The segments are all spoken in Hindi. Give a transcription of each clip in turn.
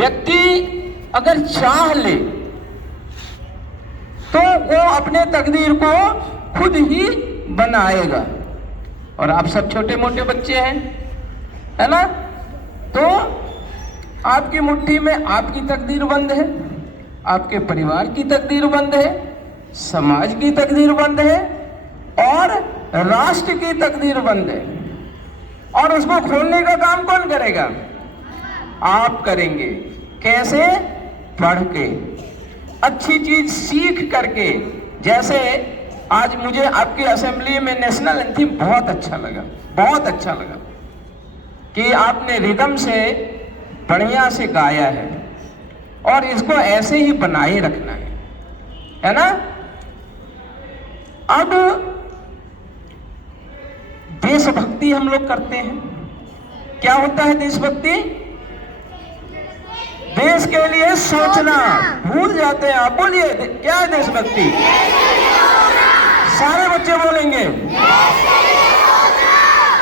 व्यक्ति अगर चाह ले तो वो अपने तकदीर को खुद ही बनाएगा। और आप सब छोटे मोटे बच्चे हैं, है ना? तो आपकी मुट्ठी में आपकी तकदीर बंद है, आपके परिवार की तकदीर बंद है, समाज की तकदीर बंद है और राष्ट्र की तकदीर बंद है। और उसको खोलने का काम कौन करेगा? आप करेंगे। कैसे? पढ़ के, अच्छी चीज सीख करके। जैसे आज मुझे आपकी असेंबली में नेशनल एंथम बहुत अच्छा लगा, बहुत अच्छा लगा कि आपने रिदम से बढ़िया से गाया है और इसको ऐसे ही बनाए रखना है ना? अब देशभक्ति हम लोग करते हैं। क्या होता है देशभक्ति? देश के लिए सोचना। भूल जाते हैं आप। बोलिए, क्या है देशभक्ति? सारे बच्चे बोलेंगे।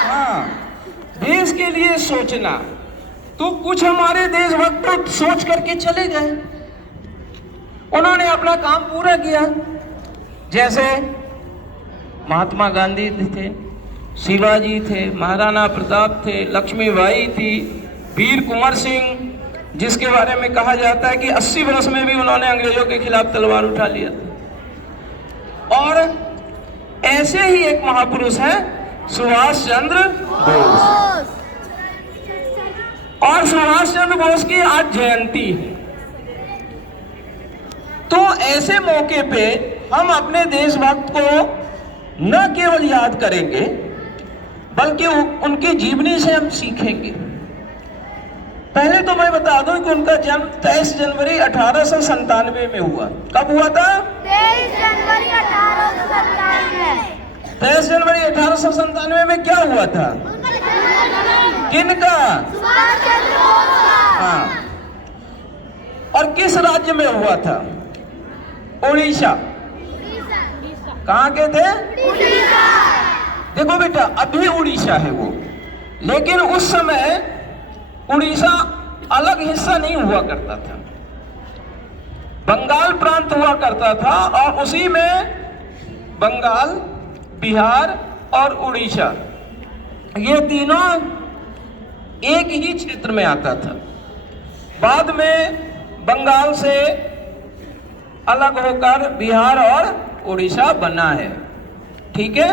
हाँ, देश के लिए सोचना। तो कुछ हमारे देशभक्त सोच करके चले गए, उन्होंने अपना काम पूरा किया। जैसे महात्मा गांधी थे, शिवाजी थे, महाराणा प्रताप थे, लक्ष्मीबाई थी, वीर कुंवर सिंह, जिसके बारे में कहा जाता है कि 80 वर्ष में भी उन्होंने अंग्रेजों के खिलाफ तलवार उठा लिया था। और ऐसे ही एक महापुरुष है सुभाष चंद्र बोस। और सुभाष चंद्र बोस की आज जयंती है। तो ऐसे मौके पे हम अपने देशभक्त को न केवल याद करेंगे बल्कि उनकी जीवनी से हम सीखेंगे। पहले तो मैं बता दूं कि उनका जन्म 23 जनवरी 1897 में हुआ। कब हुआ था? 23 जनवरी 1897। 23 जनवरी 1897 में क्या हुआ था? किनका? सुभाष चंद्र बोस का। हाँ। और किस राज्य में हुआ था? उड़ीसा। कहाँ के थे? उड़ीसा। देखो बेटा, अभी उड़ीसा है वो, लेकिन उस समय उड़ीसा अलग हिस्सा नहीं हुआ करता था, बंगाल प्रांत हुआ करता था। और उसी में बंगाल, बिहार और उड़ीसा, ये तीनों एक ही क्षेत्र में आता था। बाद में बंगाल से अलग होकर बिहार और उड़ीसा बना है। ठीक है?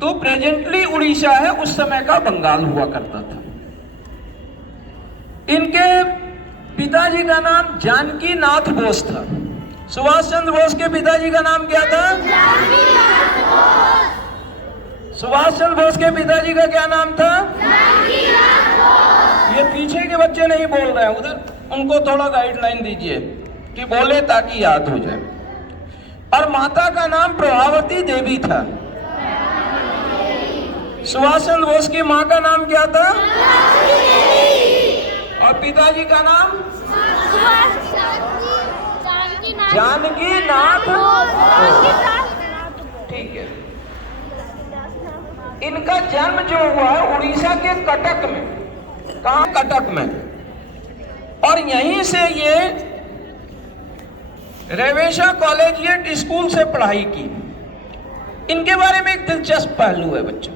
तो प्रेजेंटली उड़ीसा है, उस समय का बंगाल हुआ करता था। इनके पिताजी का नाम जानकी नाथ बोस था। सुभाष चंद्र बोस के पिताजी का नाम क्या था? सुभाष चंद्र बोस के पिताजी का क्या नाम था? ये पीछे के बच्चे नहीं बोल रहे हैं, उधर उनको थोड़ा गाइडलाइन दीजिए कि बोले ताकि याद हो जाए। और माता का नाम प्रभावती देवी था। सुभाष चंद्र बोस की मां का नाम क्या था? और पिताजी का नाम? जानकी नाथ बोस। ठीक है। इनका जन्म जो हुआ है उड़ीसा के कटक में। कहाँ? कटक में। और यहीं से ये रेवेशा कॉलेजिएट स्कूल से पढ़ाई की। इनके बारे में एक दिलचस्प पहलू है बच्चों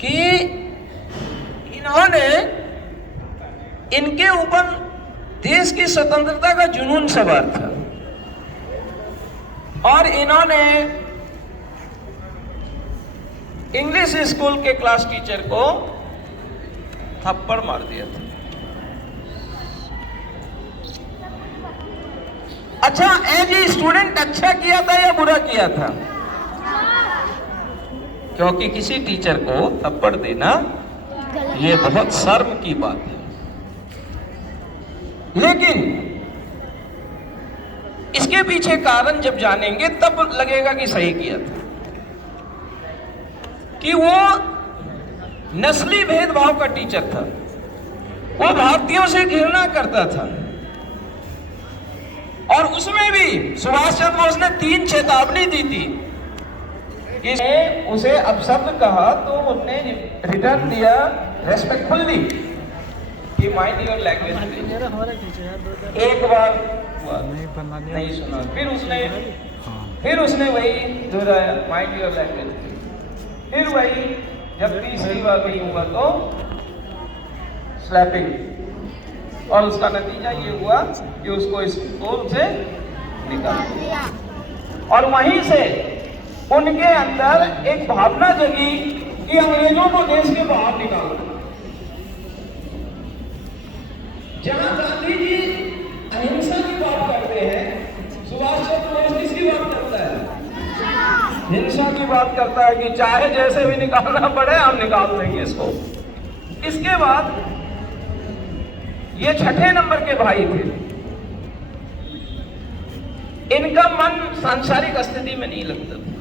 कि इन्होंने, इनके ऊपर देश की स्वतंत्रता का जुनून सवार था और इन्होंने इंग्लिश स्कूल के क्लास टीचर को थप्पड़ मार दिया था। अच्छा, एज ए स्टूडेंट अच्छा किया था या बुरा किया था? क्योंकि किसी टीचर को थप्पड़ देना ये बहुत शर्म की बात है। लेकिन इसके पीछे कारण जब जानेंगे तब लगेगा कि सही किया था। कि वो नस्ली भेदभाव का टीचर था, वो भारतीयों से घृणा करता था। और उसमें भी सुभाष चंद्र बोस ने 3 चेतावनी दी थी कि उसे अपशब्द कहा तो उसने रिटर्न दिया रेस्पेक्टफुल दी कि माइंड योर लैंग्वेज। एक बार हुआ, नहीं सुना, फिर उसने वही दोहराया, माइंड योर लैंग्वेज। फिर वही, जब तीसरी बार नहीं हुआ तो स्लैपिंग, और उसका नतीजा ये हुआ कि उसको स्कूल से निकाल दिया। और वहीं से उनके अंदर एक भावना जगी कि अंग्रेजों को देश के बाहर निकालना। जहां गांधी जी अहिंसा की बात करते हैं, सुभाष चंद्र बोस किसकी बात करता है? हिंसा की बात करता है कि चाहे जैसे भी निकालना पड़े हम निकाल देंगे इसको। इसके बाद ये छठे नंबर के भाई थे, इनका मन सांसारिक स्थिति में नहीं लगता था,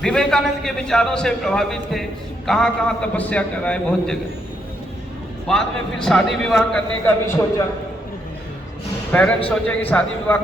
विवेकानंद के विचारों से प्रभावित थे, कहां कहां तपस्या कराए, बहुत जगह। बाद में फिर शादी विवाह करने का भी सोचा, पेरेंट्स सोचे कि शादी विवाह